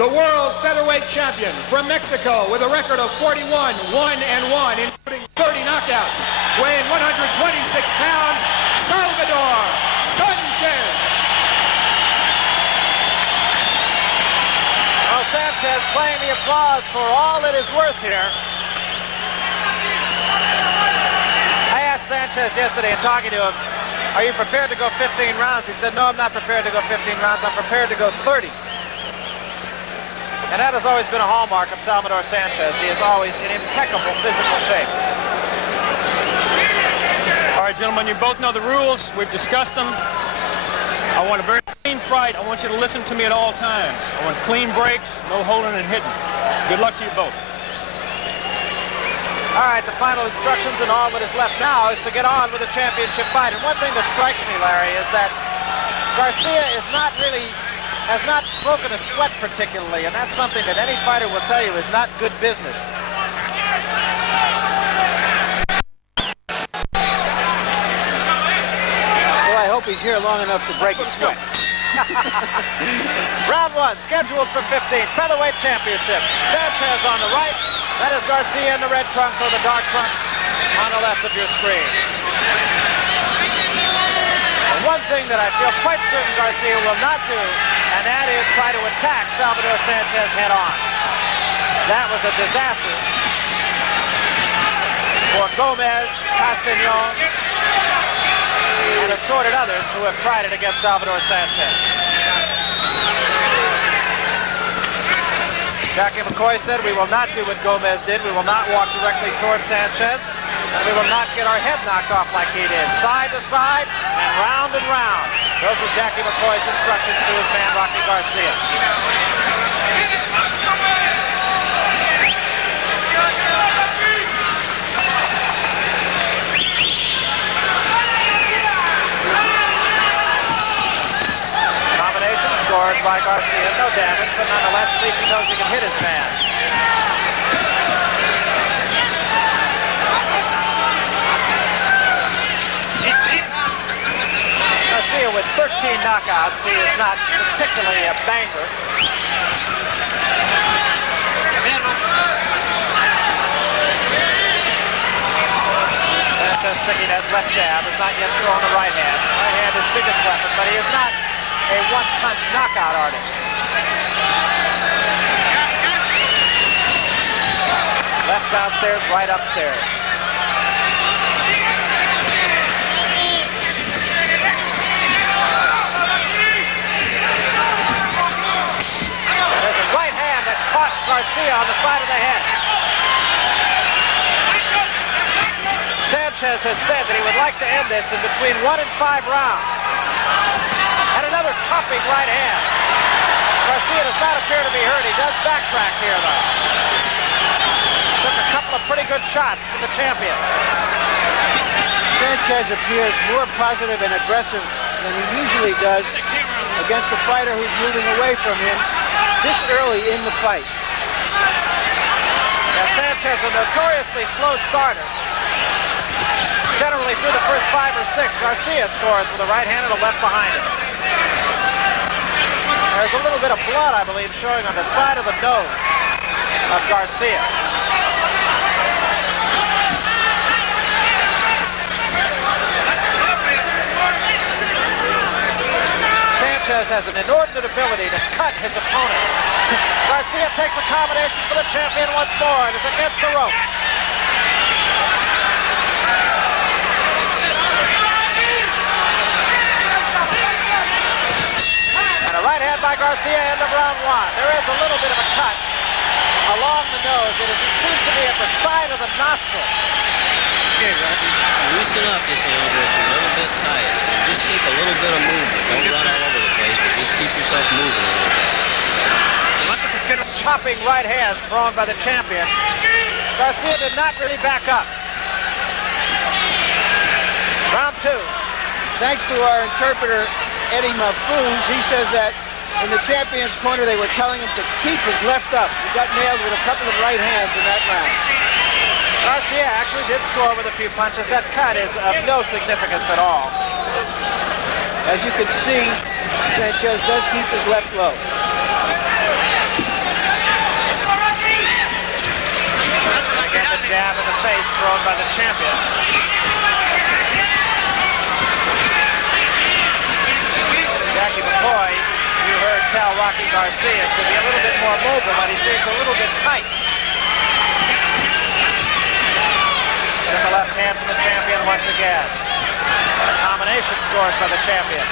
the world featherweight champion from Mexico with a record of 41, 1-1, including 30 knockouts, weighing 126 pounds, Salvdor Sanchez. Well, Sanchez playing the applause for all it is worth here. I asked Sanchez yesterday in talking to him, are you prepared to go 15 rounds? He said, no, I'm not prepared to go 15 rounds. I'm prepared to go 30. And that has always been a hallmark of Salvdor Sanchez. He is always in impeccable physical shape. All right, gentlemen, you both know the rules. We've discussed them. I want a very clean fight. I want you to listen to me at all times. I want clean breaks, no holding and hitting. Good luck to you both. All right, the final instructions and all that is left now is to get on with the championship fight. And one thing that strikes me, Larry, is that Garcia is not really, has not broken a sweat particularly, and that's something that any fighter will tell you is not good business. Well, I hope he's here long enough to break a sweat. Round one, scheduled for 15, featherweight championship. Sanchez on the right. That is Garcia in the red trunks or the dark trunks on the left of your screen. And one thing that I feel quite certain Garcia will not do, and that is try to attack Salvdor Sanchez head on. That was a disaster for Gomez, Castañon, and assorted others who have tried it against Salvdor Sanchez. Jackie McCoy said, we will not do what Gomez did. We will not walk directly toward Sanchez. And we will not get our head knocked off like he did. Side to side and round and round. Those are Jackie McCoy's instructions to his man, Rocky Garcia. Combination scored by Garcia. No damage, but nonetheless, at least he knows he can hit his man. Garcia with 13 knockouts. He is not particularly a banger. Sanchez picking that left jab, has not yet thrown the right hand. Right hand is his biggest weapon, but he is not a one-punch knockout artist. Left downstairs, right upstairs. There's a right hand that caught Garcia on the side of the head. Sanchez has said that he would like to end this in between 1 and 5 rounds. And another chopping right hand. Garcia does not appear to be hurt. He does backtrack here, though. Took a couple of pretty good shots from the champion. Sanchez appears more positive and aggressive than he usually does against a fighter who's moving away from him this early in the fight. Now, Sanchez, a notoriously slow starter. Generally through the first 5 or 6, Garcia scores with a right hand and a left behind him. There's a little bit of blood, I believe, showing on the side of the nose of Garcia. Sanchez has an inordinate ability to cut his opponents. Garcia takes a combination for the champion once more and is against the ropes. And a right hand by Garcia, end of round 1. There is a little bit of a cut along the nose. It seems to be at the side of the nostril. Okay, Rocky, loosen up just a little bit. You're a little bit tight. And just keep a little bit of movement. Don't run all over the place, but just keep yourself moving a little bit. Chopping right hand thrown by the champion. Garcia did not really back up. Round 2. Thanks to our interpreter, Eddie Mafoons, he says that in the champion's corner they were telling him to keep his left up. He got nailed with a couple of right hands in that round. Garcia actually did score with a few punches. That cut is of no significance at all. As you can see, Sanchez does keep his left low. thrown by the champion. Jackie McCoy, you heard tell Rocky Garcia to be a little bit more mobile, but he seems a little bit tight. Took a left hand from the champion once again. A combination scores by the champion.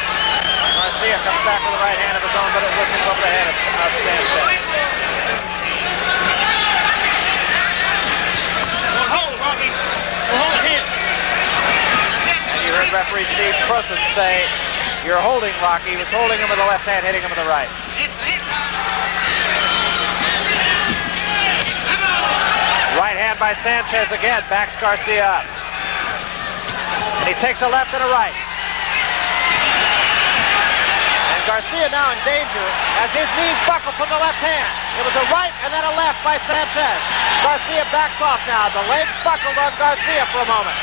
Garcia comes back with a right hand of his own, but it whistles over the head of Sanchez. Hold, Rocky. Hold him. And you heard referee Steve Prosen say, "You're holding Rocky." He was holding him with the left hand, hitting him with the right. Right hand by Sanchez again, backs Garcia up. And he takes a left and a right. And Garcia now in danger as his knees buckle from the left hand. It was a right and then a left by Sanchez. Garcia backs off now. The legs buckled on Garcia for a moment.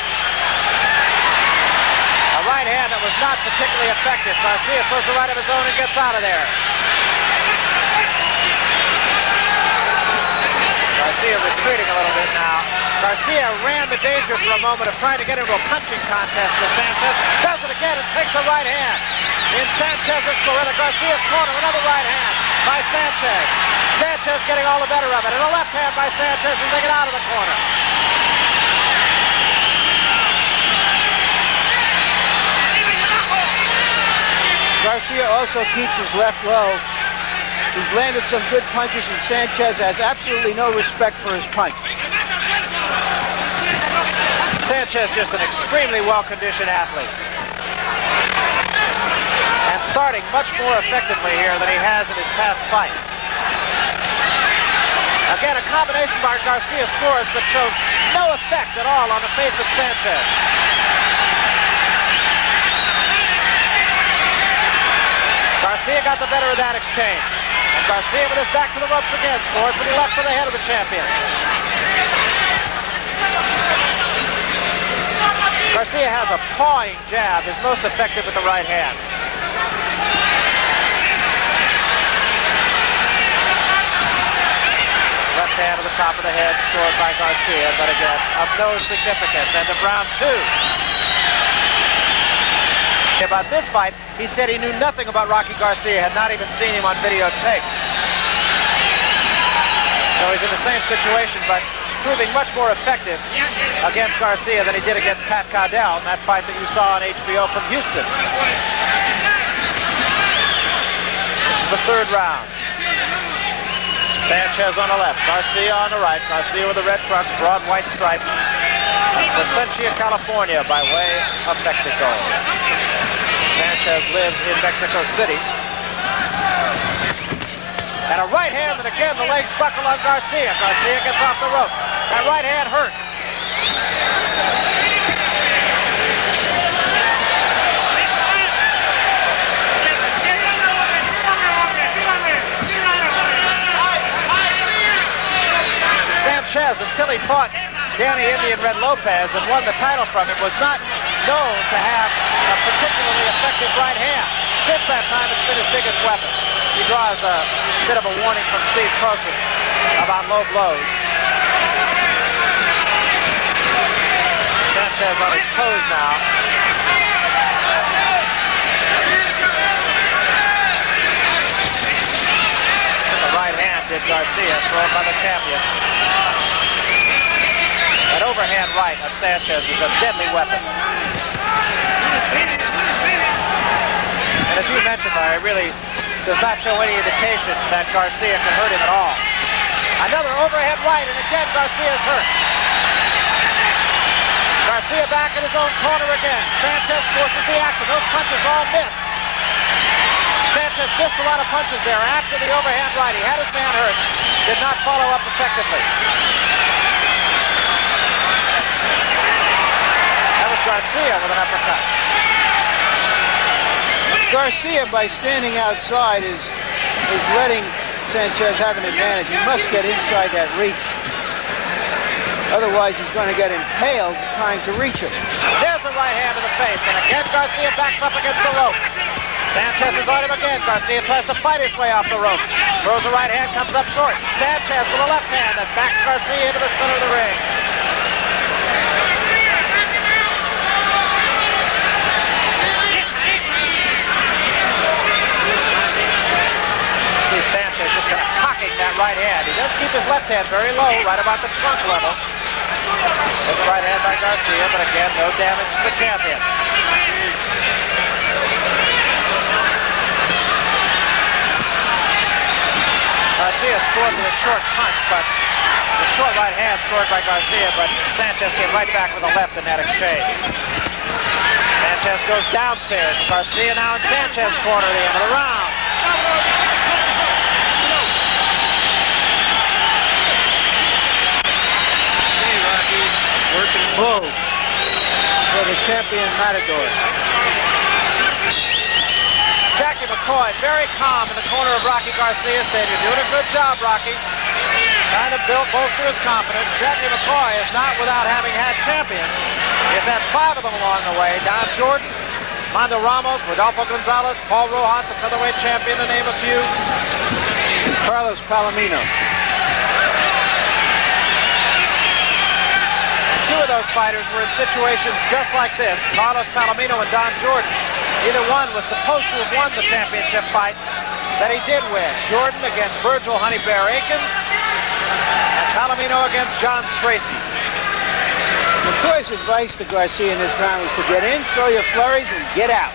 A right hand that was not particularly effective. Garcia throws a right of his own and gets out of there. Garcia retreating a little bit now. Garcia ran the danger for a moment of trying to get into a punching contest with Sanchez. Does it again and takes a right hand. In Sanchez's corner, Garcia's corner, another right hand by Sanchez. Sanchez getting all the better of it. And a left hand by Sanchez as they get out of the corner. Garcia also keeps his left low. He's landed some good punches, and Sanchez has absolutely no respect for his punch. Sanchez just an extremely well-conditioned athlete. And starting much more effectively here than he has in his past fights. Again, a combination by Garcia scores, but shows no effect at all on the face of Sanchez. Garcia got the better of that exchange. And Garcia with his back to the ropes again scores, but he left for the head of the champion. Garcia has a pawing jab, is most effective with the right hand. Left hand to the top of the head, scored by Garcia, but again, of no significance. End of round 2. About this fight, he said he knew nothing about Rocky Garcia, had not even seen him on videotape. So he's in the same situation, but proving much more effective against Garcia than he did against Pat Cardell in that fight that you saw on HBO from Houston. This is the third round. Sanchez on the left, Garcia on the right. Garcia with the red trunks, broad white stripe. Placentia, California, by way of Mexico. Sanchez lives in Mexico City. And a right hand, and again the legs buckle on Garcia. Garcia gets off the rope. That right hand hurt. Sanchez, until he fought Danny Indian Red Lopez and won the title from him, was not known to have a particularly effective right hand. Since that time, it's been his biggest weapon. He draws a bit of a warning from Steve Prosen about low blows. Sanchez on his toes now. The right hand did Garcia, thrown by the champion. That overhand right of Sanchez is a deadly weapon. And as you mentioned, Larry, really does not show any indication that Garcia can hurt him at all. Another overhead right, and again Garcia is hurt. Garcia back in his own corner again. Sanchez forces the action. Those punches all missed. Sanchez missed a lot of punches there after the overhand right. He had his man hurt. Did not follow up effectively. That was Garcia with an uppercut. Garcia, by standing outside, is letting Sanchez have an advantage. He must get inside that reach. Otherwise, he's going to get impaled trying to reach him. There's a right hand to the face, and again Garcia backs up against the rope. Sanchez is on him again. Garcia tries to fight his way off the ropes. Throws the right hand, comes up short. Sanchez with a left hand that backs Garcia into the center of the ring. left hand very low, right about the trunk level. There's a right hand by Garcia, but again, no damage to the champion. Garcia scored with a short punch, but the short right hand scored by Garcia, but Sanchez came right back with a left in that exchange. Sanchez goes downstairs. Garcia now in Sanchez's corner at the end of the round. Hey, Rocky, working. Blow for the champion Matador. Jackie McCoy, very calm in the corner of Rocky Garcia, saying, "You're doing a good job, Rocky." Trying to bolster his confidence. Jackie McCoy is not without having had champions. He's had 5 of them along the way. Don Jordan, Mondo Ramos, Rodolfo Gonzalez, Paul Rojas, a featherweight champion, to name a few. Carlos Palomino. And 2 of those fighters were in situations just like this. Carlos Palomino and Don Jordan. Either one was supposed to have won the championship fight that he did win. Jordan against Virgil Honey Bear Akins, and Palomino against John Stracey. McCoy's advice to Garcia in this round was to get in, throw your flurries, and get out.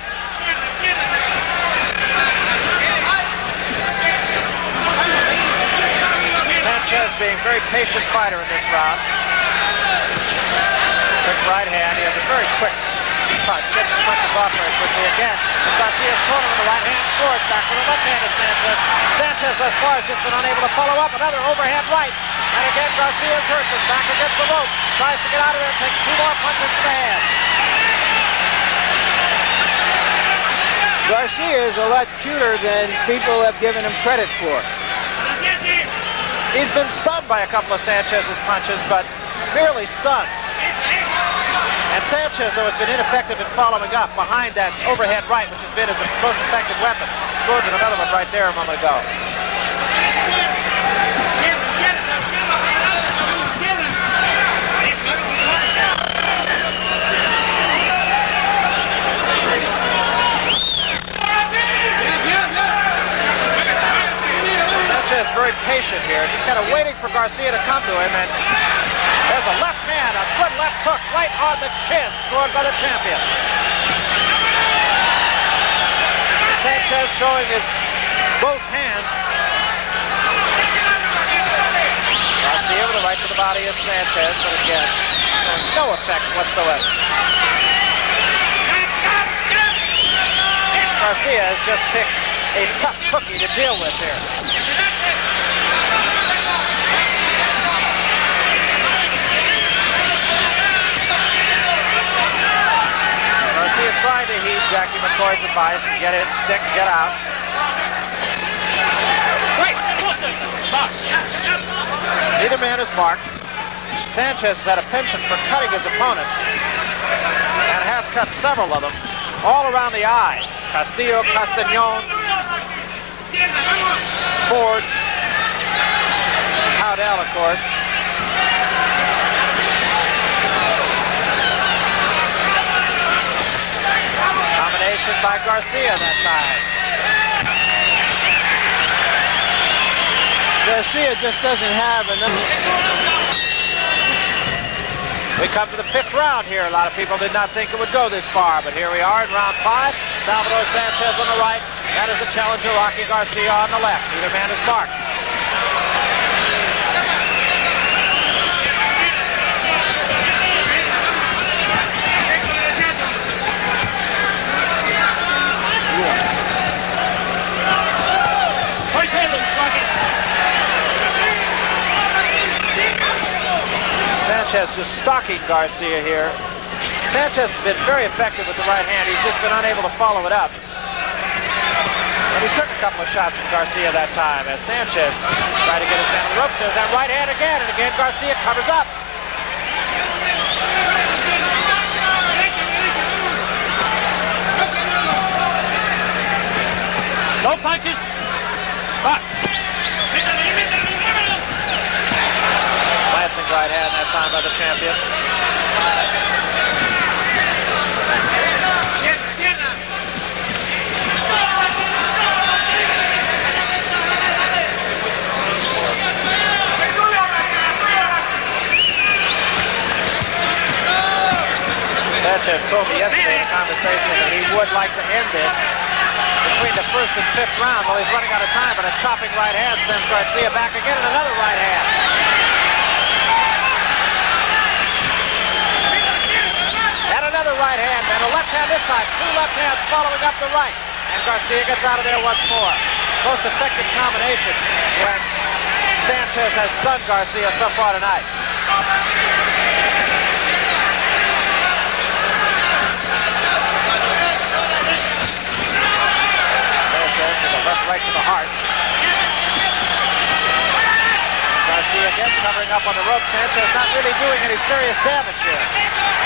Sanchez being a very patient fighter in this round. Quick right hand. He has a very quick punch. Gets his punches off very quickly again. And Garcia's corner with the right hand scores. Back with the left hand is Sanchez. Sanchez thus far has just been unable to follow up. Another overhand right. And again, Garcia's hurt. Is back against the rope. Tries to get out of there. Takes 2 more punches to the head. Garcia is a lot cuter than people have given him credit for. He's been stunned by a couple of Sanchez's punches, but merely stunned. And Sanchez, though, has been ineffective in following up behind that overhead right, which has been his most effective weapon. Scored with another one right there a moment ago. Sanchez very patient here, just kind of waiting for Garcia to come to him, and there's a left hand, a good left hook right on the chin, scored by the champion. Sanchez showing his both hands. Garcia with a right to the body of Sanchez, but again, showing no effect whatsoever. Garcia has just picked a tough cookie to deal with here. Garcia trying to heed Jackie McCoy's advice and get in, stick, get out. Neither man is marked. Sanchez has had a penchant for cutting his opponents and has cut several of them all around the eyes. Castillo, Castañon, Ford, Howdell, of course. Combination by Garcia that time. Garcia just doesn't have enough. We come to the 5th round here. A lot of people did not think it would go this far, but here we are in round 5. Salvador Sanchez on the right. That is the challenger, Rocky Garcia, on the left. Neither man is marked. Sanchez just stalking Garcia here. Sanchez has been very effective with the right hand. He's just been unable to follow it up. And he took a couple of shots from Garcia that time as Sanchez tried to get his man on the ropes. There's that right hand again, and again Garcia covers up. No punches. But Glancing right hand that time by the champion. Sanchez told me yesterday in a conversation that he would like to end this between the 1st and 5th round. Well, he's running out of time, but a chopping right hand sends Garcia back again, and another right hand. And another right hand, and a left hand this time. 2 left hands following up the right. And Garcia gets out of there once more. Most effective combination when Sanchez has stunned Garcia so far tonight. Sanchez with a left right to the heart. Garcia again covering up on the rope. Sanchez not really doing any serious damage here.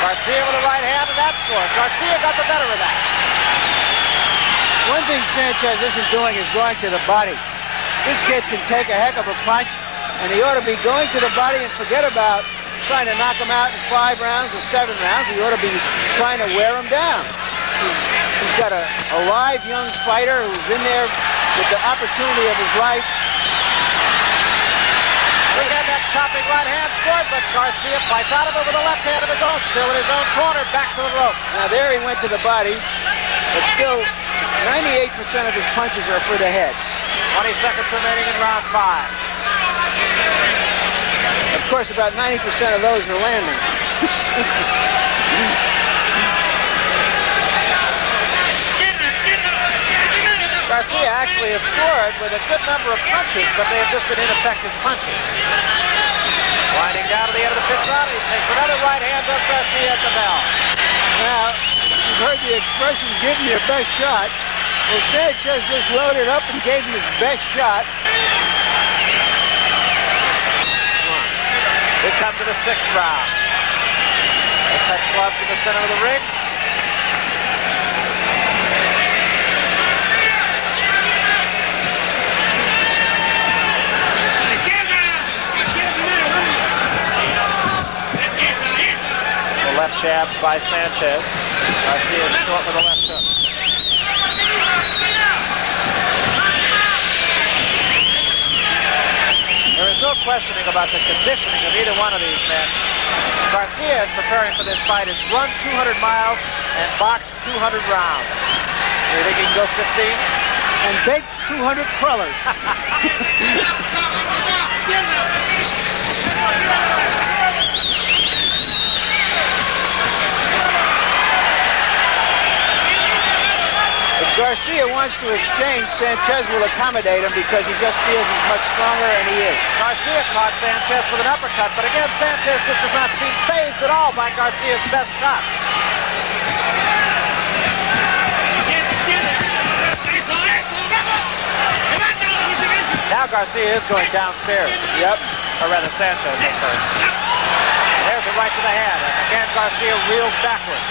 Garcia with a right hand, and that's scored. Garcia got the better of that. One thing Sanchez isn't doing is going to the body. This kid can take a heck of a punch, and he ought to be going to the body and forget about trying to knock him out in 5 rounds or 7 rounds. He ought to be trying to wear him down. He's got a live young fighter who's in there with the opportunity of his life. Again, that chopping right hand scored, but Garcia fights out of it with a left hand of his own, still in his own corner, back to the rope. Now there he went to the body, but still 98% of his punches are for the head. 20 seconds remaining in round 5. Of course, about 90% of those are landing. Garcia actually has scored with a good number of punches, but they have just been ineffective punches. Winding down to the end of the 5th round, he takes another right hand, does Garcia at the bell. Now, you've heard the expression, give me your best shot. Well, Sanchez just loaded up and gave him his best shot. We come to the 6th round. They touch gloves in the center of the ring. The left jab by Sanchez. Garcia is short with a left hook. There is no questioning about the conditioning of either one of these men. Garcia is preparing for this fight. Has run 200 miles and boxed 200 rounds. Do you think he can go 15? And baked 200 crullers. If Garcia wants to exchange, Sanchez will accommodate him because he just feels he's much stronger, and he is. Garcia caught Sanchez with an uppercut, but again, Sanchez just does not seem fazed at all by Garcia's best shots. Now Garcia is going downstairs. Yep. Or rather, Sanchez, I'm sorry. There's a right to the head, and again, Garcia reels backward.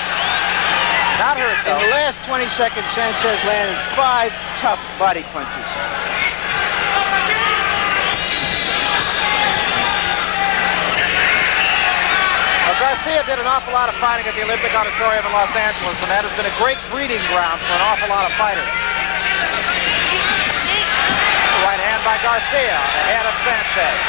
Not hurt, though. In the last 20 seconds, Sanchez landed 5 tough body punches. Well, Garcia did an awful lot of fighting at the Olympic Auditorium in Los Angeles, and that has been a great breeding ground for an awful lot of fighters. Right hand by Garcia, ahead of Sanchez.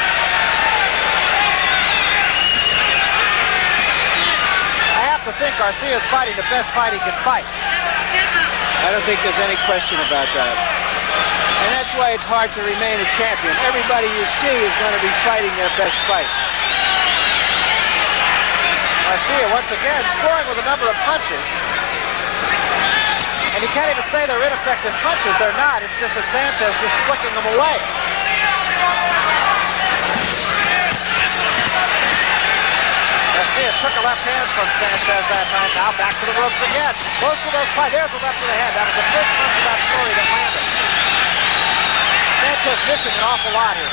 I think Garcia is fighting the best fight he can fight. I don't think there's any question about that. And that's why it's hard to remain a champion. Everybody you see is going to be fighting their best fight. Garcia, once again, scoring with a number of punches. And you can't even say they're ineffective punches. They're not. It's just that Sanchez just flicking them away. Garcia took a left hand from Sanchez that time. Now back to the ropes again. Most of those fights. There's a left to the head. That was the first punch of that story that landed. Sanchez missing an awful lot here.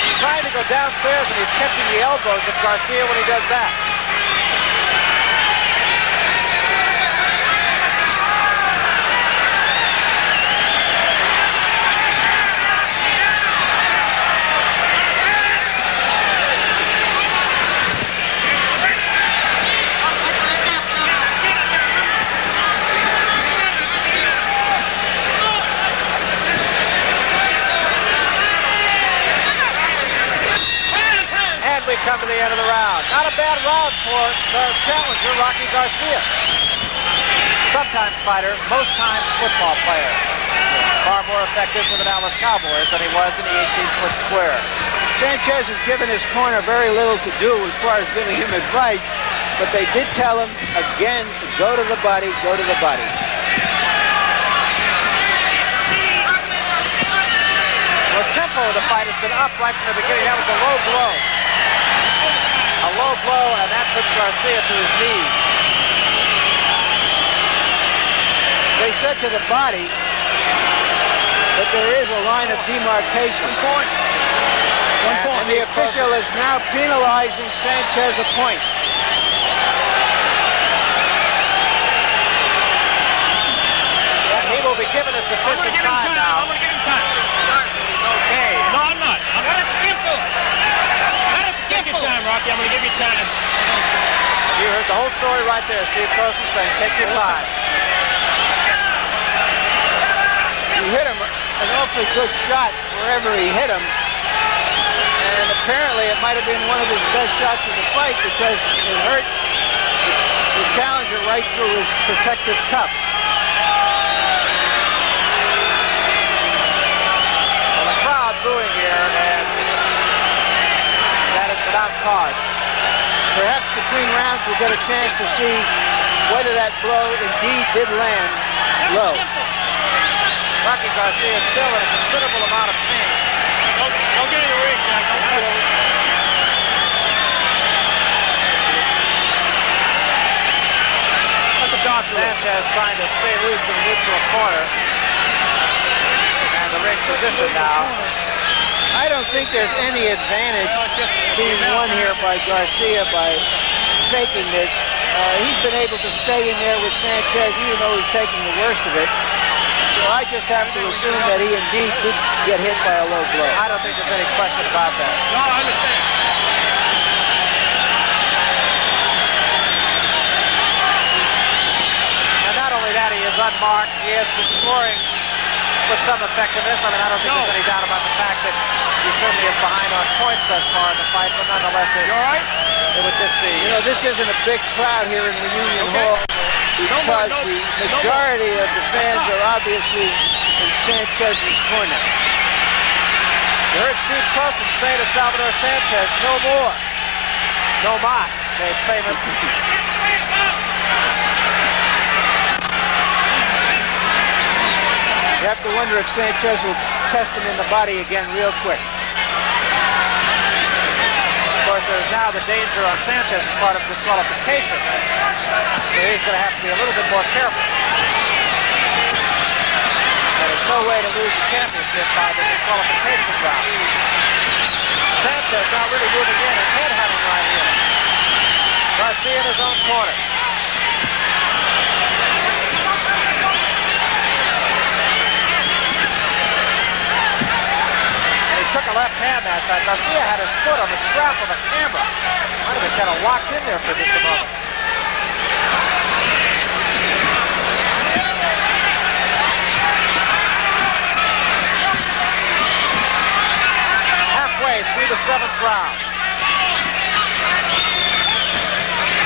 He's trying to go downstairs and he's catching the elbows of Garcia when he does that. Come to the end of the round. Not a bad crowd for the challenger, Rocky Garcia. Sometimes fighter, most times football player. Far more effective for the Dallas Cowboys than he was in the 18-foot square. Sanchez has given his corner very little to do as far as giving him advice, but they did tell him again to go to the body, go to the body. The tempo of the fight has been up right from the beginning. That was a low blow. A low blow, and that puts Garcia to his knees. They said to the body that there is a line of demarcation. 1 point. 1 point. And the official is now penalizing Sanchez a point. And he will be given a sufficient time now. I'm going to give him time. Okay. No, I'm not. Let him take your time, Rocky. I'm going to give you time. You heard the whole story right there. Steve Croson saying, take your time. He hit him an awfully good shot wherever he hit him. And apparently it might have been one of his best shots of the fight because it hurt the challenger right through his protective cup. Well, the crowd booing here, and that is without cause. Perhaps between rounds we'll get a chance to see whether that blow indeed did land low. Rocky Garcia is still in a considerable amount of pain. Don't get in the ring, Jack. Don't touch him. Let the doctor in. Sanchez trying to stay loose in the neutral corner. And the ring position now. I don't think there's any advantage being won here by Garcia by taking this. He's been able to stay in there with Sanchez even though he's taking the worst of it. So I just have to assume that he indeed did get hit by a low blow. I don't think there's any question about that. No, I understand. And not only that, he is unmarked. He has been scoring with some effectiveness. I mean, I don't think there's any doubt about the fact that he certainly is behind on points thus far in the fight, but nonetheless, You all right? it would just be... You know, this isn't a big crowd here in Reunion Hall because the majority of the fans are obviously in Sanchez's corner. You heard Steve Croson say to Salvdor Sanchez, no more. No mas, made famous. You have to wonder if Sanchez will test him in the body again real quick. Of course, there's now the danger on Sanchez as part of disqualification. So he's going to have to be a little bit more careful. There's no way to lose the championship by the disqualification round. Sanchez now really moving in and head-hunting right here. Garcia in his own corner. He took a left hand that time. Garcia had his foot on the strap of the camera. Might have been kind of locked in there for just a moment. Halfway through the 7th round.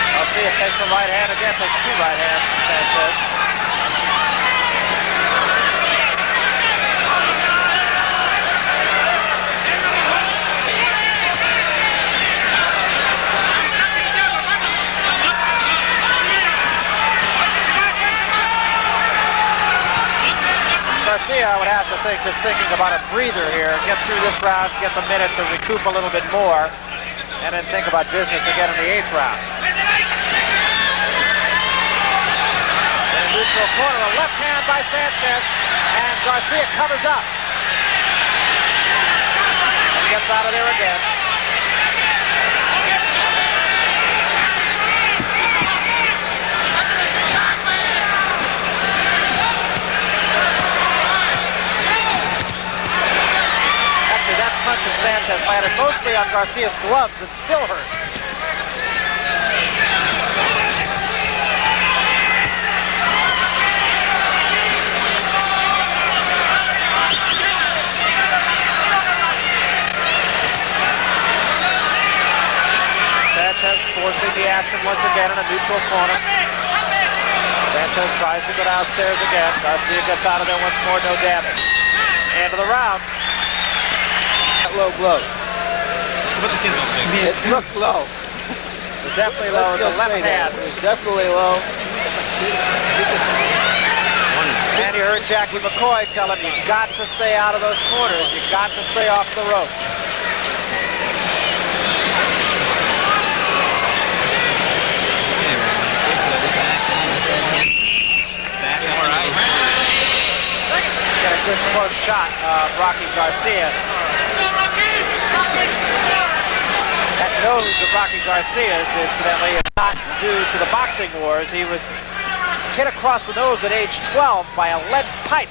Garcia takes the right hand again, takes 2 right hands from Sanchez. Garcia, I would have to think, just thinking about a breather here, get through this round, get the minute to recoup a little bit more, and then think about business again in the 8th round. In a neutral corner, a left hand by Sanchez, and Garcia covers up. And gets out of there again. Punch of Sanchez landed mostly on Garcia's gloves. It still hurt. Sanchez forcing the stand in a neutral corner. Sanchez tries to go downstairs again. Garcia gets out of there once more, no damage. End of the round. Low blow. It looked low. It was definitely low with the left hand. It was definitely low. And you heard Jackie McCoy tell him, you've got to stay out of those corners. You've got to stay off the rope. Got a good close shot of Rocky Garcia. That nose of Rocky Garcia's, incidentally, is not due to the boxing wars. He was hit across the nose at age 12 by a lead pipe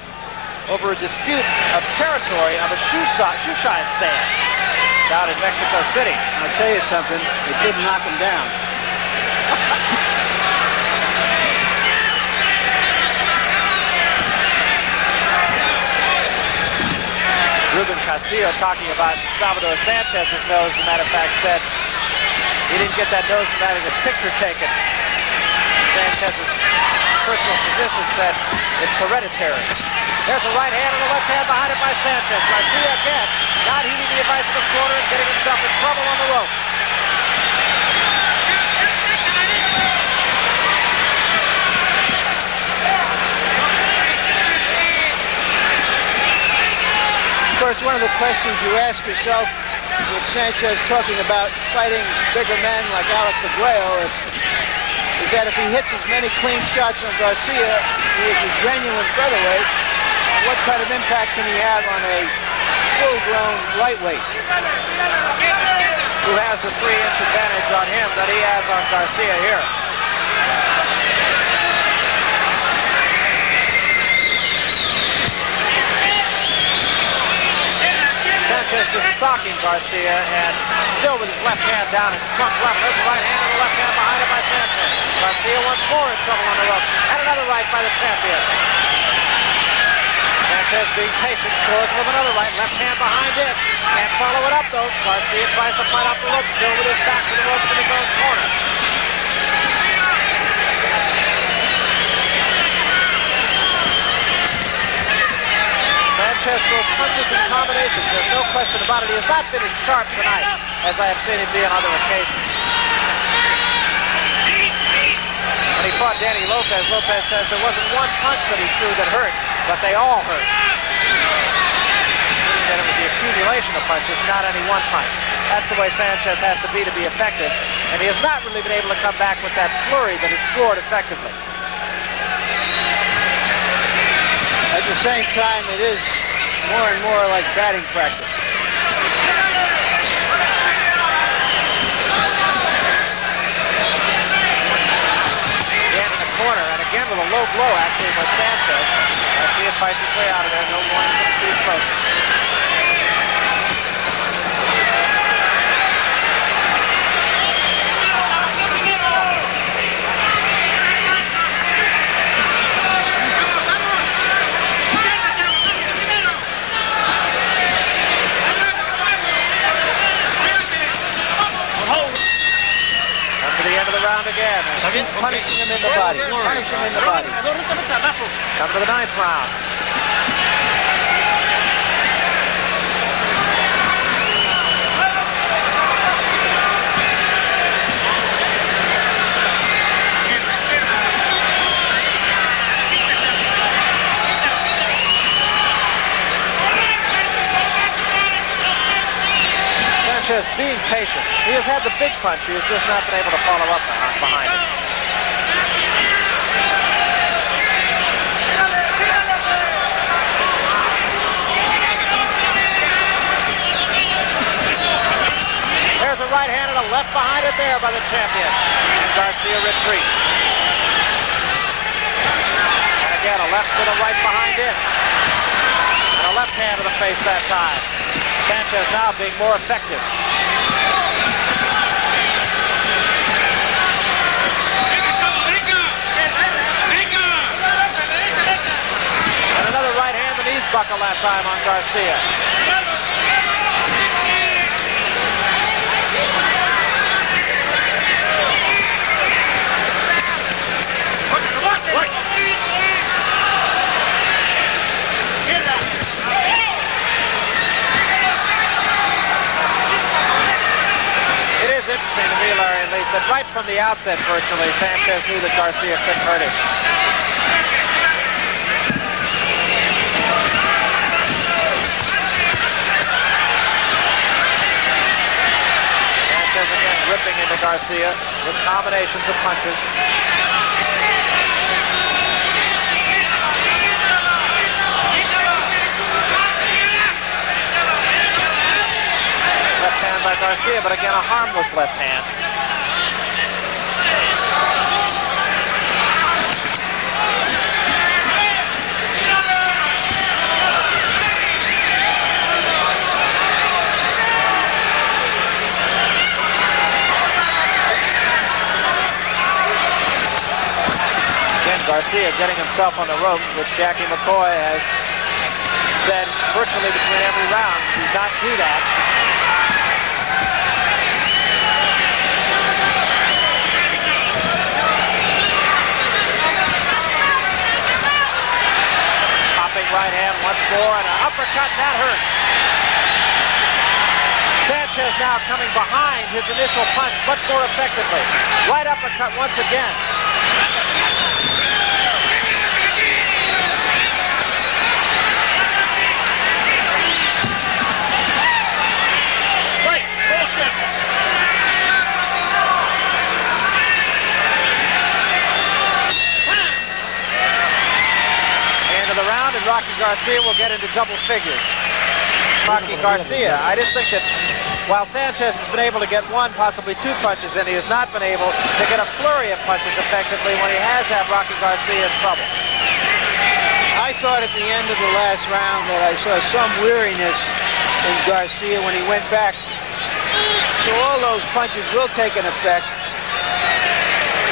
over a dispute of territory of a shoe shine stand down in Mexico City. I'll tell you something, it didn't knock him down. Ruben Castillo talking about Salvador Sanchez's nose, as a matter of fact, said he didn't get that nose from having a picture taken. Sanchez's personal physician said it's hereditary. There's a right hand and a left hand behind it by Sanchez. Garcia again, not heeding the advice of his corner and getting himself in trouble on the rope. Of course, one of the questions you ask yourself with Sanchez talking about fighting bigger men like Alex Aguayo is that if he hits as many clean shots on Garcia, who is a genuine featherweight, what kind of impact can he have on a full-grown lightweight? Who has the 3-inch advantage on him that he has on Garcia here. Sanchez just stalking Garcia and still with his left hand down at trunk level. There's a right hand and a left hand behind it by Sanchez. Garcia once more in trouble on the rope. And another right by the champion. Sanchez being patient, scores with another right. Left hand behind it. Can't follow it up though. Garcia tries to fight off the rope, still with his back to the ropes in his own corner. Sanchez throws punches and combinations. There's no question about it. He has not been as sharp tonight as I have seen him be on other occasions. When he fought Danny Lopez, Lopez says there wasn't one punch that he threw that hurt, but they all hurt. Meaning that it was the accumulation of punches, not any one punch. That's the way Sanchez has to be effective, and he has not really been able to come back with that flurry that has scored effectively. At the same time, it is more and more like batting practice. Again in the corner, and again with a low blow, actually, by Sanchez. Garcia fights his way out of there. No warning from the two close. Again. Punishing him in the body. Punishing him in the body. Come to the 9th round. Sanchez being patient. He has had the big punch. He has just not been able to follow up behind it. There's a right hand and a left behind it there by the champion. And Garcia retreats. And again, a left with a right behind it. And a left hand to the face that time. Sanchez now being more effective. And another right hand, the knees buckle that time on Garcia. the outset, virtually, Sanchez knew that Garcia couldn't hurt him. Sanchez again ripping into Garcia with combinations of punches. Left hand by Garcia, but again a harmless left hand. Garcia getting himself on the ropes, which Jackie McCoy has said virtually between every round. Do not do that. Chopping right hand once more, and an uppercut, that hurt. Sanchez now coming behind his initial punch much more effectively. Right uppercut once again. Rocky Garcia will get into double figures. Rocky Garcia, I just think that while Sanchez has been able to get one, possibly two punches in, he has not been able to get a flurry of punches effectively when he has had Rocky Garcia in trouble. I thought at the end of the last round that I saw some weariness in Garcia when he went back. So all those punches will take an effect.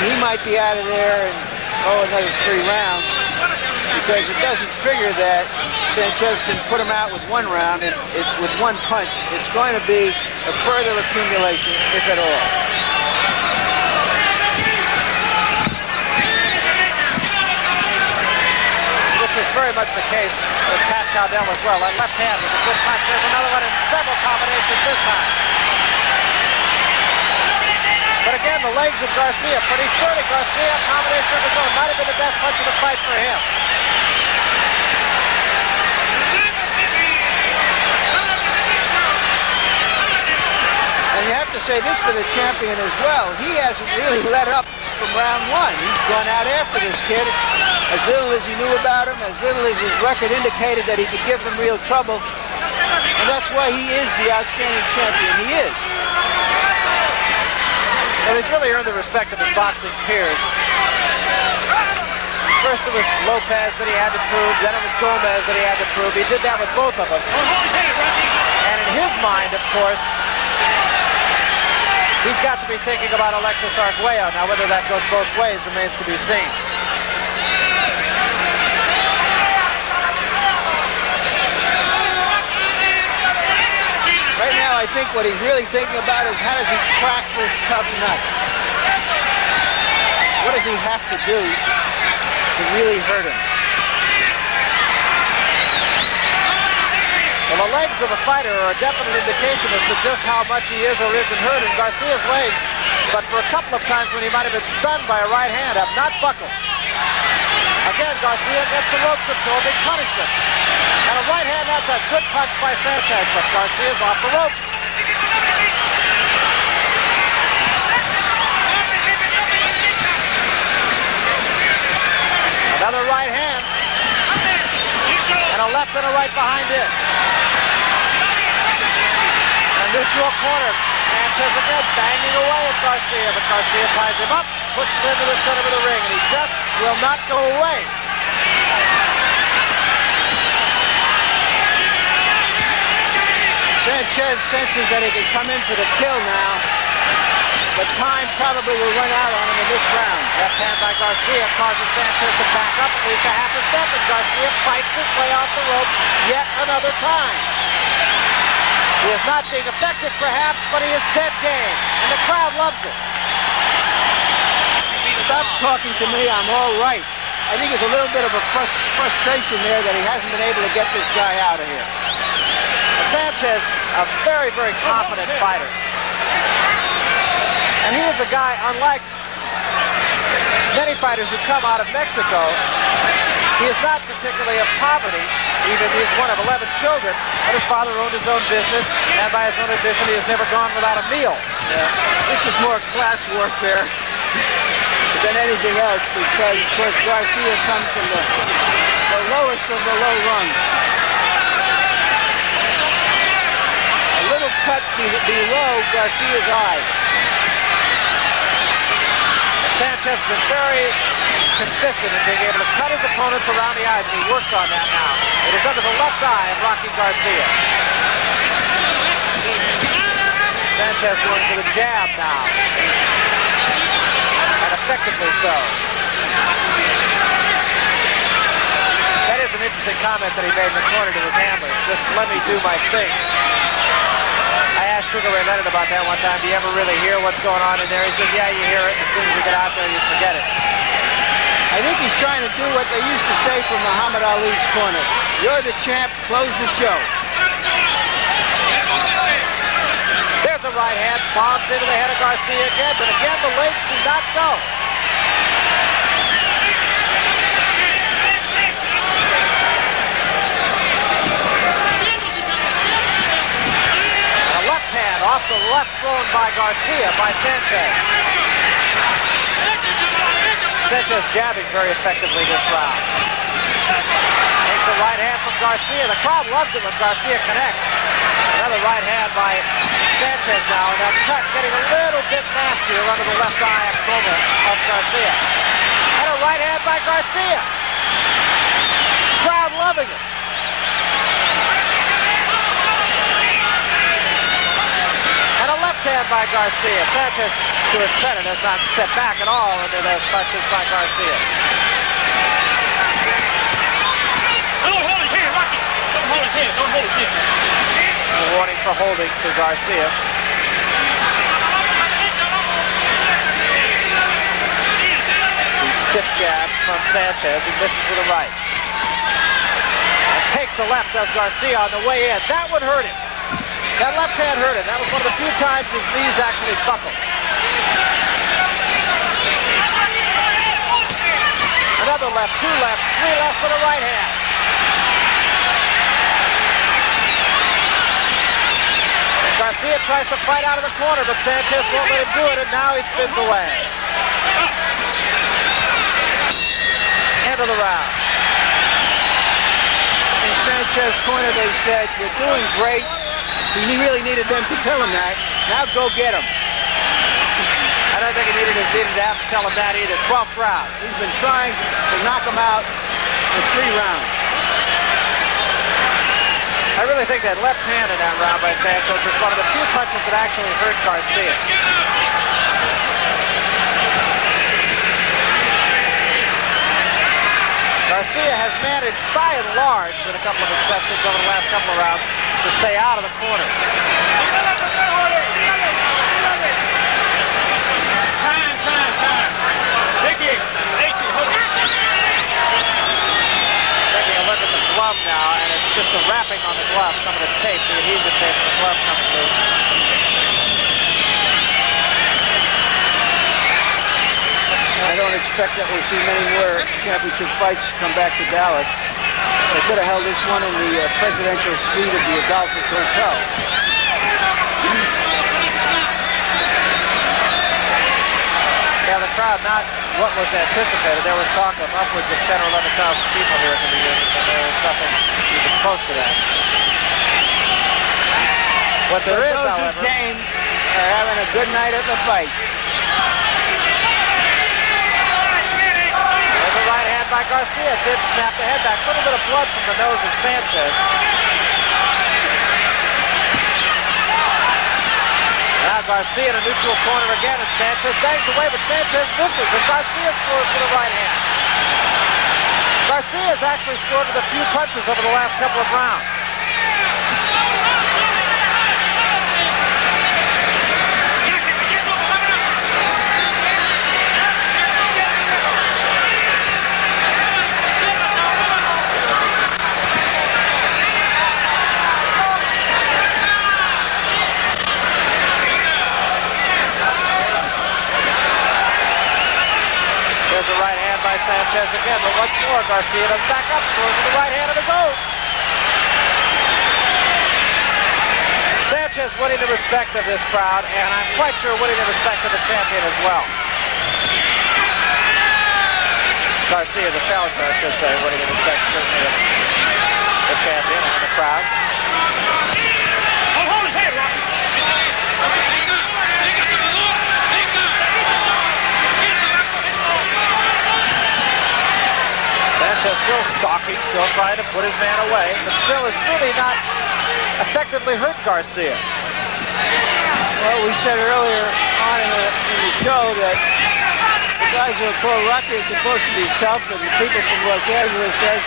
He might be out of there in, another 3 rounds. Because it doesn't figure that Sanchez can put him out with 1 round and with 1 punch. It's going to be a further accumulation, if at all. Which was very much the case with Pat Cowdell as well. That left hand was a good punch. There's another one in several combinations this time. But again, the legs of Garcia, pretty sturdy. Garcia, a combination of his own. Might have been the best punch of the fight for him. And you have to say this for the champion as well. He hasn't really let up from round 1. He's gone out after this kid. As little as he knew about him, as little as his record indicated that he could give them real trouble. And that's why he is the outstanding champion he is. Well, he's really earned the respect of his boxing peers. First it was Lopez that he had to prove, then it was Gomez that he had to prove. He did that with both of them. And in his mind, of course, he's got to be thinking about Alexis Arguello. Now, whether that goes both ways remains to be seen. Right now, I think what he's really thinking about is how does he crack this tough nut? What does he have to do to really hurt him? Well, the legs of a fighter are a definite indication as to just how much he is or isn't hurt. And Garcia's legs, but for a couple of times when he might have been stunned by a right hand, have not buckled. Again, Garcia gets the ropes absorbing punishment. And a right hand, that's a good punch by Sanchez, but Garcia's off the ropes. Another right hand. And a left and a right behind it. A neutral corner. Sanchez again banging away at Garcia, but Garcia ties him up, pushes him into the center of the ring, and he just will not go away. Sanchez senses that he can come in for the kill now, but time probably will run out on him in this round. Left hand by Garcia causes Sanchez to back up at least a half a step, and Garcia fights his way off the rope yet another time. He is not being effective, perhaps, but he is dead game, and the crowd loves it. Stop talking to me, I'm all right. I think there's a little bit of a frustration there that he hasn't been able to get this guy out of here. Sanchez, a very, very confident fighter. And he is a guy, unlike many fighters who come out of Mexico, he is not particularly of poverty. Even he's one of 11 children, but his father owned his own business, and by his own admission, he has never gone without a meal. Yeah. This is more class warfare than anything else, because, of course, Garcia comes from the lowest of the low rungs. A little cut below Garcia's eye. Sanchez has been very consistent in being able to cut his opponents around the eyes, and he works on that now. It is under the left eye of Rocky Garcia. Sanchez going for the jab now. And effectively so. That is an interesting comment that he made in the corner to his handlers. Just let me do my thing. I asked Sugar Ray Leonard about that one time. Do you ever really hear what's going on in there? He said, yeah, you hear it. As soon as you get out there, you forget it. I think he's trying to do what they used to say from Muhammad Ali's corner. You're the champ, close the show. There's a right hand, bombs into the head of Garcia again, but again the legs do not go. A left hand off the left thrown by Garcia, by Sanchez. Sanchez jabbing very effectively this round. Takes a right hand from Garcia. The crowd loves it when Garcia connects. Another right hand by Sanchez now, and that cut getting a little bit nastier under the left eye of Garcia. And a right hand by Garcia. Crowd loving it. And a left hand by Garcia. Sanchez, to his credit, has not stepped back at all under those punches by Garcia. Don't hold his hand, Rocky. Don't hold his hand. Don't hold his hand. A warning for holding to Garcia. The stiff jab from Sanchez, who misses with a right. And takes the left as Garcia on the way in. That would hurt him. That left hand hurt him. That was one of the few times his knees actually buckled. Another left, two lefts, three lefts with a right hand. Garcia tries to fight out of the corner, but Sanchez won't let him do it, and now he spins away. End of the round. In Sanchez's corner, they said, you're doing great. He really needed them to tell him that. Now go get him. I don't think he needed to have to tell him that either. 12th round. He's been trying to knock him out for 3 rounds. I really think that left hand in that round by Sanchez was one of the few punches that actually hurt Garcia. Garcia has managed, by and large, with a couple of exceptions over the last couple of rounds, to stay out of the corner. Time. Vicky, Lacey, hold it. Taking a look at the glove now, and it's just the wrapping on the glove, some of the tape, the adhesive tape on the glove comes loose. I don't expect that we'll see many more championship fights come back to Dallas. They could have held this one in the presidential suite of the Adolphus Hotel. Yeah, the crowd, not what was anticipated. There was talk of upwards of 10 or 11,000 people here at the reunion, but there was nothing even close to that. What there is, those however, who came are having a good night at the fight. there's a right hand by Garcia. Did snap the head back. A little bit of blood from the nose of Sanchez. Now Garcia in a neutral corner again, and Sanchez bangs away, but Sanchez misses, and Garcia scores with a right hand. Garcia has actually scored with a few punches over the last couple of rounds. there's a right hand by Sanchez again, but once more, Garcia does back up, scores with the right hand of his own. Sanchez winning the respect of this crowd, and I'm quite sure winning the respect of the champion as well. Garcia, the challenger, I should say, winning the respect certainly of the champion and the crowd. Oh, hold his head, Rocky. Sanchez still stalking, still trying to put his man away, but still is really not effectively hurt Garcia. Well, we said earlier on in the show that the guys who are pro-Rocky are supposed to be tough, and the people from Los Angeles says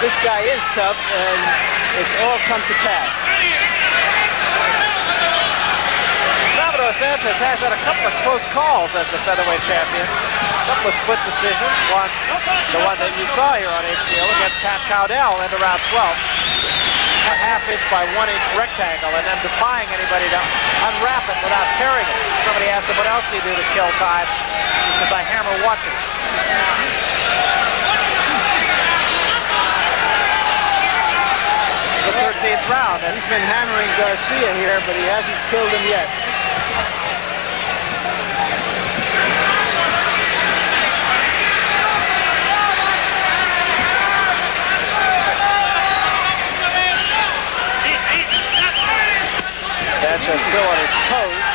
this guy is tough, and it's all come to pass. Salvdor Sanchez has had a couple of close calls as the featherweight champion. A couple of split decisions. One, the one that you saw here on HBO against Pat Cowdell into round 12. A half-inch by 1-inch rectangle, and then defying anybody to unwrap it without tearing it. Somebody asked him, what else do you do to kill time? He says, I hammer watches. The 13th round. And he's been hammering Garcia here, but he hasn't killed him yet. Sanchez still on his toes.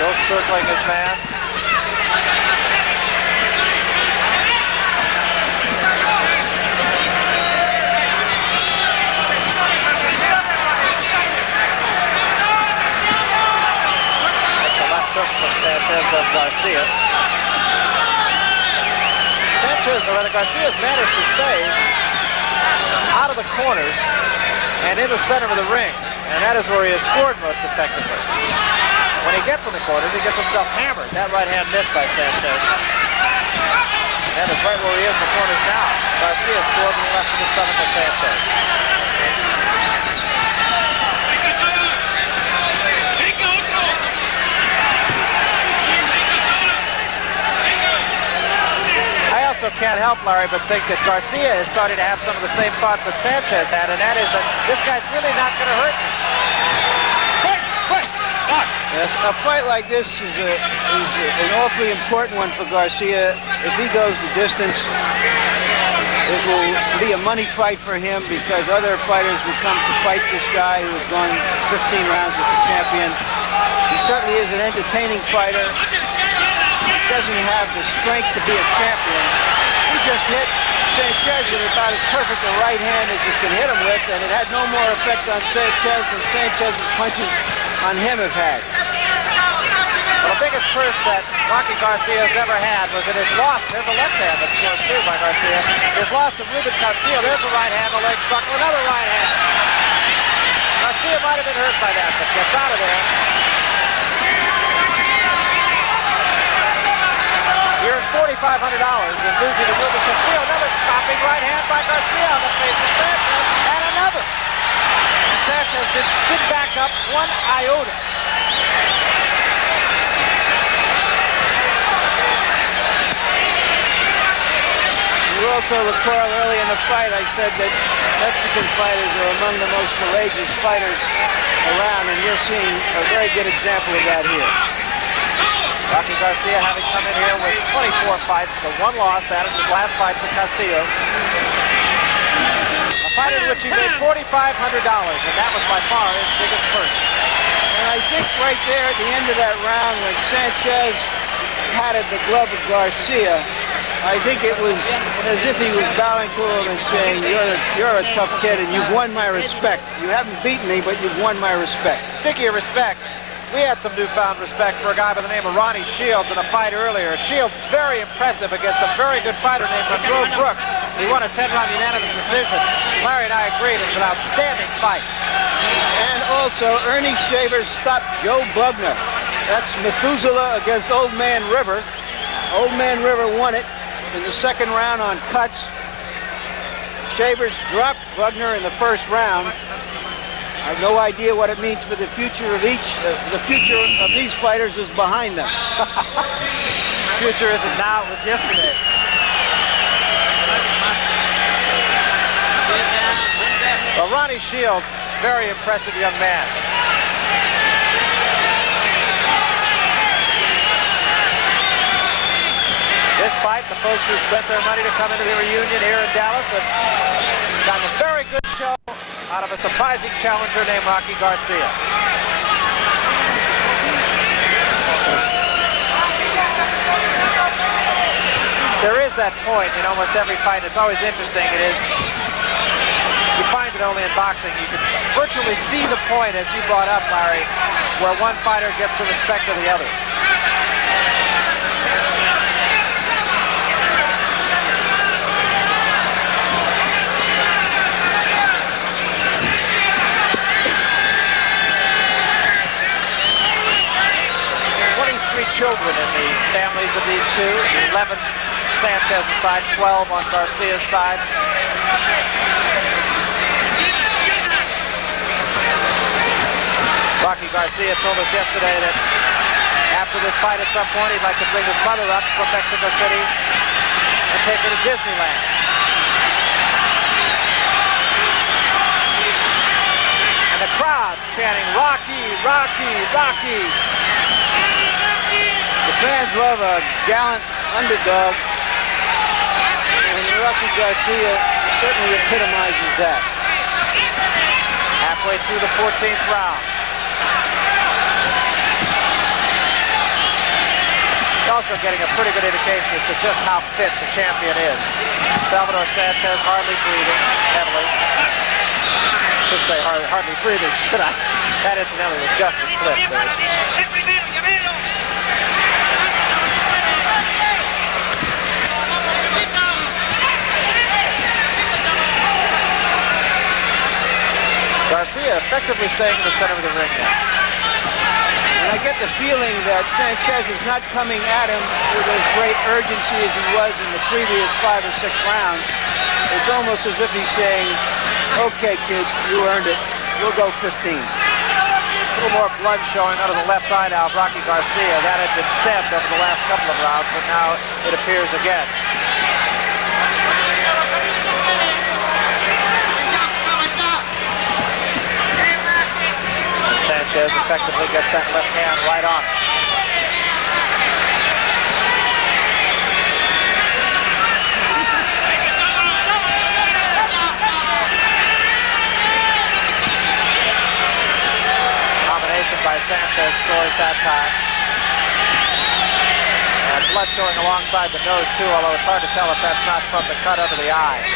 Still circling his man. That's a left hook from Sanchez of Garcia. Sanchez, or rather Garcia's managed to stay out of the corners and in the center of the ring, and that is where he has scored most effectively. When he gets in the corners, he gets himself hammered. That right hand missed by Sanchez. That is right where he is in the corners now. Garcia scored with the left of the stomach of Sanchez. I also can't help, Larry, but think that Garcia is starting to have some of the same thoughts that Sanchez had, and that is that this guy's really not going to hurt me. Yes, a fight like this is an awfully important one for Garcia. If he goes the distance, it will be a money fight for him because other fighters will come to fight this guy who has gone 15 rounds with the champion. He certainly is an entertaining fighter. He doesn't have the strength to be a champion. He just hit Sanchez with about as perfect a right hand as you can hit him with, and it had no more effect on Sanchez than Sanchez's punches on him have had. Well, the biggest curse that Rocky Garcia has ever had was in his loss. There's a left hand that's scored too by Garcia. His loss to Ruben Castillo. There's a right hand, the leg struck, another right hand. Garcia might have been hurt by that, but gets out of there. He earns $4,500 in losing to Ruben Castillo. Another stopping right hand by Garcia on the face of Sanchez, and another. Sanchez did back up one iota. You also recall early in the fight I said that Mexican fighters are among the most courageous fighters around, and you're seeing a very good example of that here. Rocky Garcia having come in here with 24 fights to 1 loss. That is his last fight to Castillo. A fight in which he made $4,500, and that was by far his biggest purse. And I think right there at the end of that round when Sanchez patted the glove of Garcia, I think it was as if he was bowing to him and saying, you're a tough kid and you've won my respect. You haven't beaten me, but you've won my respect. Speaking of respect, we had some newfound respect for a guy by the name of Ronnie Shields in a fight earlier. Shields very impressive against a very good fighter named Monroe Brooks. He won a 10-round unanimous decision. Larry and I agreed it was an outstanding fight. And also, Ernie Shavers stopped Joe Bugner. That's Methuselah against Old Man River. Old Man River won it in the second round on cuts. Shavers dropped Bugner in the first round. I have no idea what it means for the future of each. The future of these fighters is behind them. future isn't now, it was yesterday. Well, Ronnie Shields, very impressive young man. This fight, the folks who spent their money to come into the reunion here in Dallas have gotten a very good show out of a surprising challenger named Rocky Garcia. There is that point in almost every fight. It's always interesting. It is. You find it only in boxing. You can virtually see the point, as you brought up, Larry, where one fighter gets the respect of the other. Children in the families of these two. 11 Sanchez's side, 12 on Garcia's side. Rocky Garcia told us yesterday that after this fight at some point he'd like to bring his mother up from Mexico City and take her to Disneyland. And the crowd chanting, "Rocky, Rocky, Rocky." The fans love a gallant underdog, and Rocky Garcia certainly epitomizes that. Halfway through the 14th round. He's also getting a pretty good indication as to just how fit the champion is. Salvdor Sanchez hardly breathing heavily. Should say hardly breathing, should I? That incidentally was just a slip. Garcia effectively staying in the center of the ring now. And I get the feeling that Sanchez is not coming at him with as great urgency as he was in the previous 5 or 6 rounds. It's almost as if he's saying, "Okay, kid, you earned it. We'll go 15. A little more blood showing out of the left eye now of Rocky Garcia. That had been stabbed over the last couple of rounds, but now it appears again. Sanchez effectively gets that left hand right on it. Combination by Sanchez scores that time. And blood showing alongside the nose too, although it's hard to tell if that's not from the cut under the eye.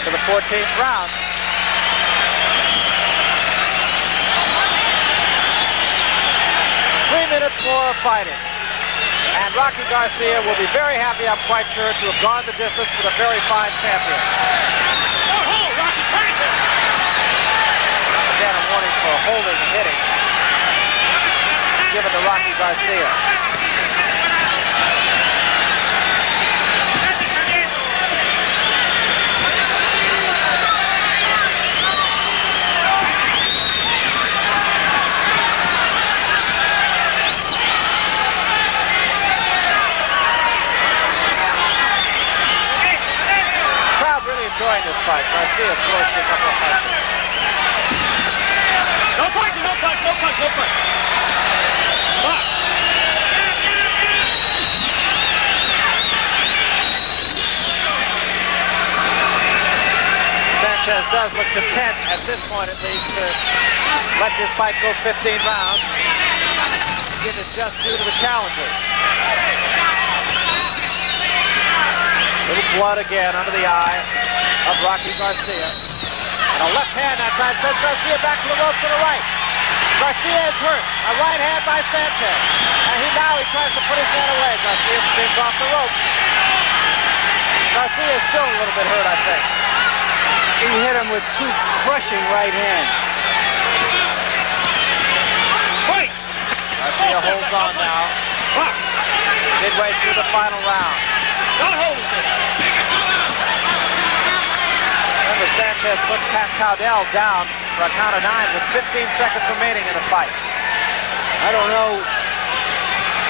Into the 14th round. 3 minutes more of fighting. And Rocky Garcia will be very happy, I'm quite sure, to have gone the distance with a very fine champion. Again, a warning for holding and hitting given to Rocky Garcia. Enjoying this fight. Garcia scores a couple of punches. No punches, no punch, no punch, no punch. Box. Sanchez does look content at this point at least to let this fight go 15 rounds. Give it just due to the challengers. Little blood again under the eye of Rocky Garcia. And a left hand that time sends Garcia back to the ropes to the right. Garcia is hurt. A right hand by Sanchez. And now he tries to put his man away. Garcia spins off the ropes. Garcia is still a little bit hurt, I think. He hit him with 2 crushing right hands. Fight! Garcia holds on now. Midway through the final round. Don't hold it. Remember, Sanchez put Pat Cowdell down for a count of 9 with 15 seconds remaining in the fight. I don't know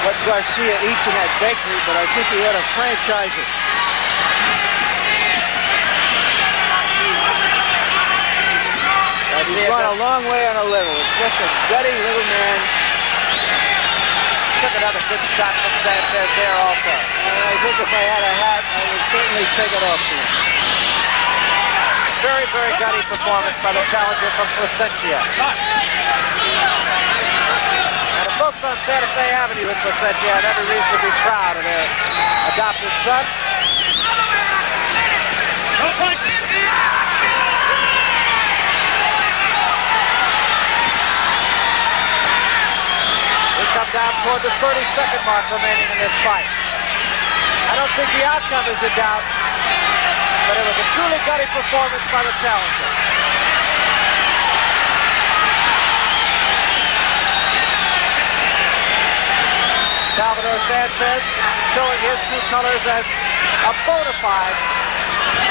what Garcia eats in that bakery, but I think he ought to franchise it. He's gone a long way on a little. It's just a gutty little man. Took another good shot from Sanchez there also. I think if I had a hat, I would certainly take it off to him. Very, very gutty performance by the challenger from Placentia. And the folks on Santa Fe Avenue in Placentia have every reason to be proud of their adopted son. We come down toward the 30-second mark remaining in this fight. I don't think the outcome is in doubt, but it was a truly gutty performance by the challenger. Salvdor Sanchez showing his true colors as a bona fide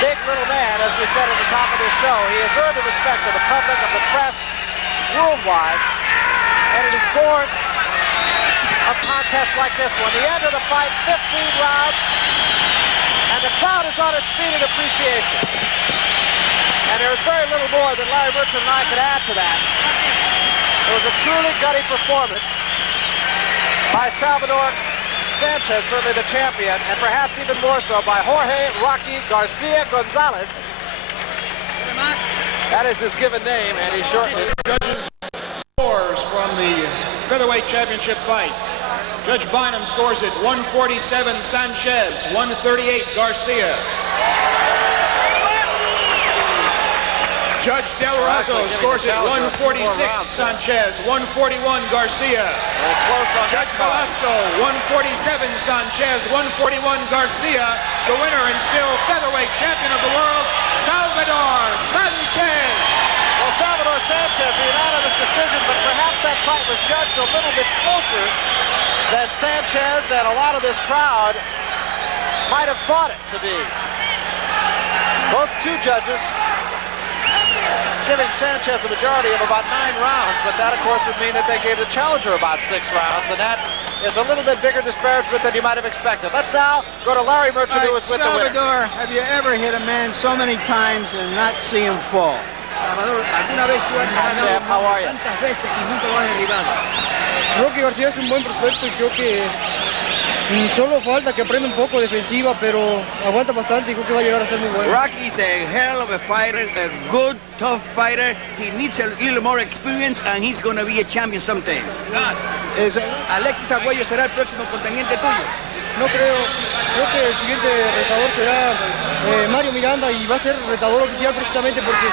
big little man, as we said at the top of this show. He has earned the respect of the public, of the press, worldwide, and it is born of contests like this one. The end of the fight, 15 rounds, and the crowd is on its feet in appreciation. And there is very little more than Larry Merchant and I could add to that. It was a truly gutty performance by Salvdor Sanchez, certainly the champion, and perhaps even more so by Jorge Rocky Garcia Gonzalez. That is his given name, and he shortened it. Judges scores from the featherweight championship fight. Judge Bynum scores it 147 Sanchez, 138 Garcia. Judge Del Rosso scores it 146 Sanchez, 141 Garcia. Judge Velasco 147 Sanchez, 141 Garcia. The winner and still featherweight champion of the world, Salvdor Sanchez. Well, Salvdor Sanchez, a unanimous decision, but perhaps that fight was judged a little bit closer than Sanchez and a lot of this crowd might have thought it to be. Both two judges giving Sanchez the majority of about 9 rounds, but that, of course, would mean that they gave the challenger about 6 rounds, and that is a little bit bigger disparagement than you might have expected. Let's now go to Larry Merchant, who was with the winner. Salvador, have you ever hit a man so many times and not see him fall? Salvador, ¿alguna vez tú has ganado tantas veces y nunca lo has derribado? Creo que García es un buen prospecto y creo que solo falta que aprenda un poco defensiva, pero aguanta bastante y creo que va a llegar a ser muy bueno. Rocky's a hell of a fighter, a good, tough fighter. He needs a little more experience and he's going to be a champion someday. Alexis Arguello será el próximo contendiente tuyo. No creo que el siguiente retador será Mario Miranda y va a ser retador oficial precisamente porque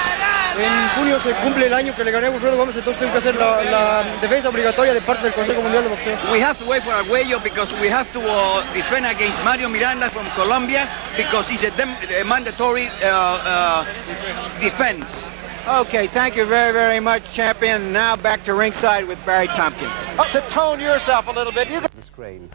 en junio se cumple el año que le gané a Wilfredo Gómez, entonces tengo que hacer la defensa obligatoria de parte del Consejo Mundial de Boxeo. We have to wait for Arguello because we have to defend against Mario Miranda from Colombia because it's a mandatory defense. Okay, thank you very, very much, champion. Now back to ringside with Barry Tompkins. To tone yourself a little bit, you Screen.